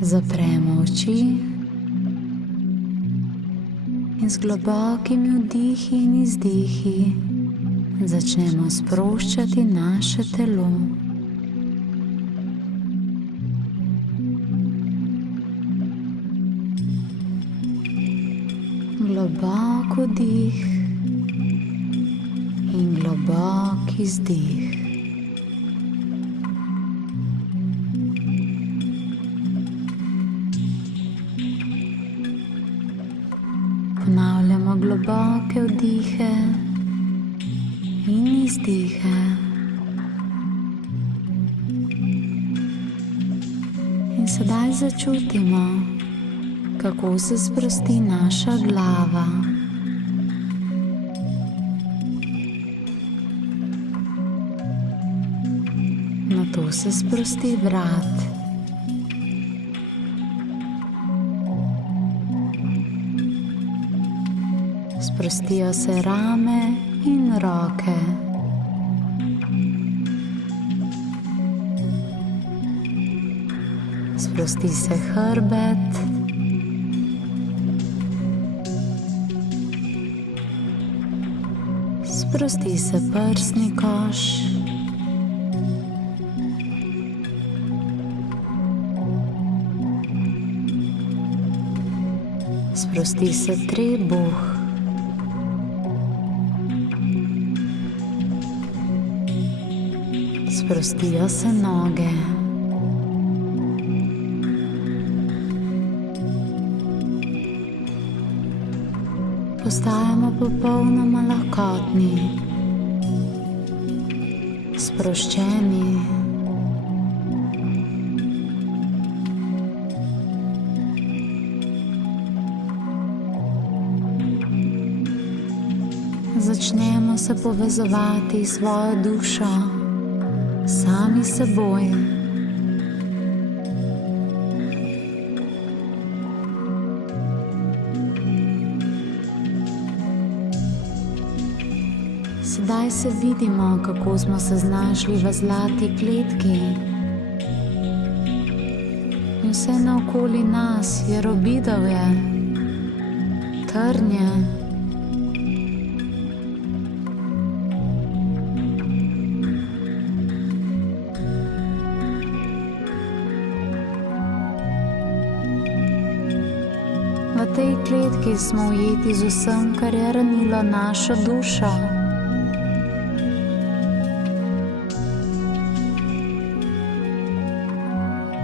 Zapremo oči in z globokimi vdihi in izdihi začnemo sproščati naše telo. Globok vdih in globok izdih. Ponavljamo globoke vdihe in izdihe. In sedaj začutimo, kako se sprosti naša glava. Nato se sprosti vrat. Sprostijo se rame in roke. Sprosti se hrbet. Sprosti se prsni koš. Sprosti se trebuh. Sprostijo se noge. Postajamo popolnoma lahkotni, sproščeni. Začnemo se povezovati s svojo dušo, sami s seboj. Sedaj se vidimo, kako smo se znašli v zlati kletki. In vse naokoli nas je robidovje, trnje. V tej kletki smo ujeti z vsem, kar je ranilo našo dušo.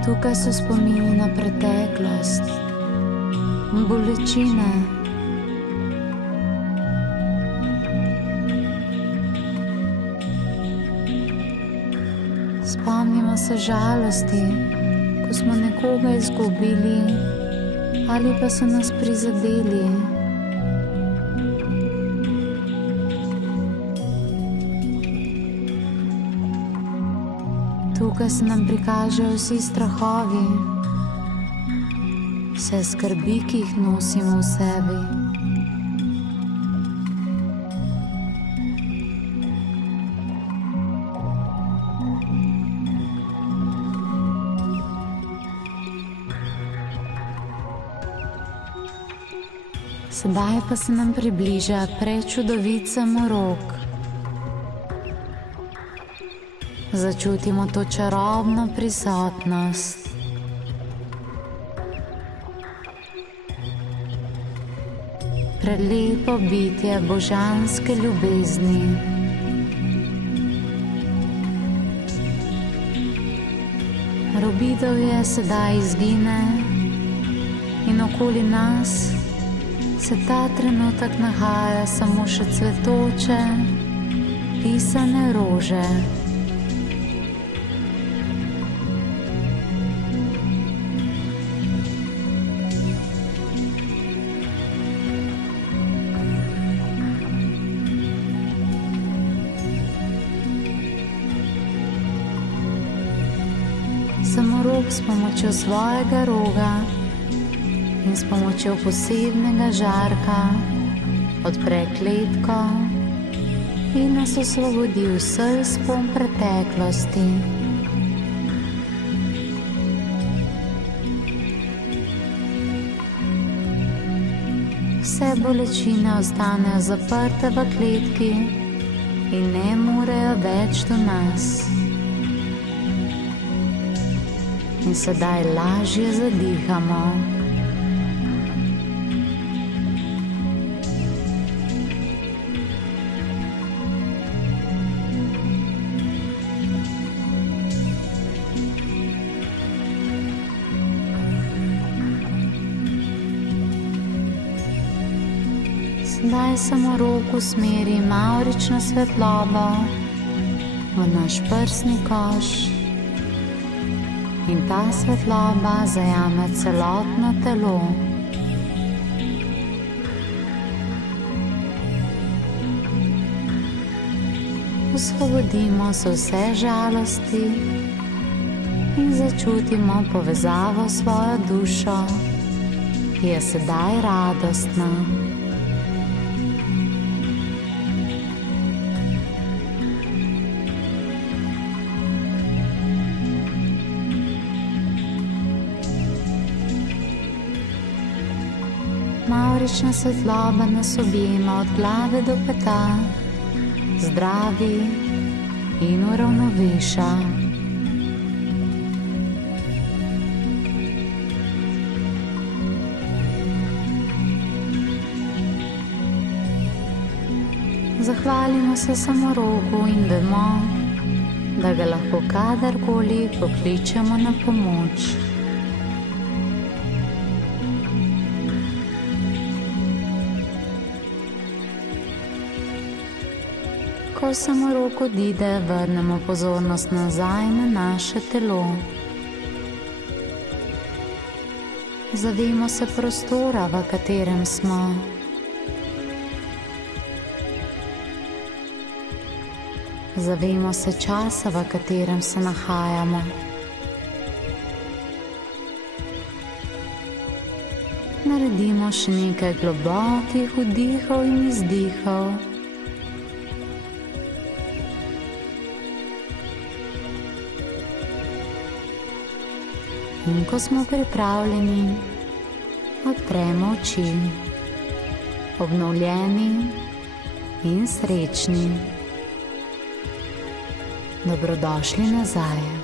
Tukaj so spomini na preteklost, bolečine. Spomnimo se žalosti, ko smo nekoga izgubili ali pa so nas prizadeli. Tukaj se nam prikažejo vsi strahovi, vse skrbi, ki jih nosimo v sebi. Sedaj pa se nam približa prečudovica Morok. Začutimo to čarobno prisotnost. Prelepo bitje božanske ljubezni. Robidovje sedaj izgine in okoli nas se ta trenutek nahaja samo še cvetoče, pisane rože. Samorok s pomočjo svojega roga in s pomočjo posebnega žarka odpre kletko in nas osvobodi vseh spon preteklosti. Vse bolečine ostanejo zaprte v kletki in ne morejo več do nas. In sedaj lažje zadihamo. Sedaj samo roko usmeri mavrično svetlobo v naš prsni koš in ta svetloba zajame celotno telo. Osvobodimo se vse žalosti in začutimo povezavo s svojo dušo, ki je sedaj radostna. Mavrična svetloba nas objema od glave do peta, zdravi in uravnoveša. Zahvalimo se samoroku in vemo, da ga lahko kadarkoli pokličemo na pomoč. Ko samorok odide, vrnemo pozornost nazaj na naše telo. Zavemo se prostora, v katerem smo. Zavemo se časa, v katerem se nahajamo. Naredimo še nekaj globokih vdihov in izdihov. In ko smo pripravljeni, odpremo oči, obnovljeni in srečni. Dobrodošli nazaj.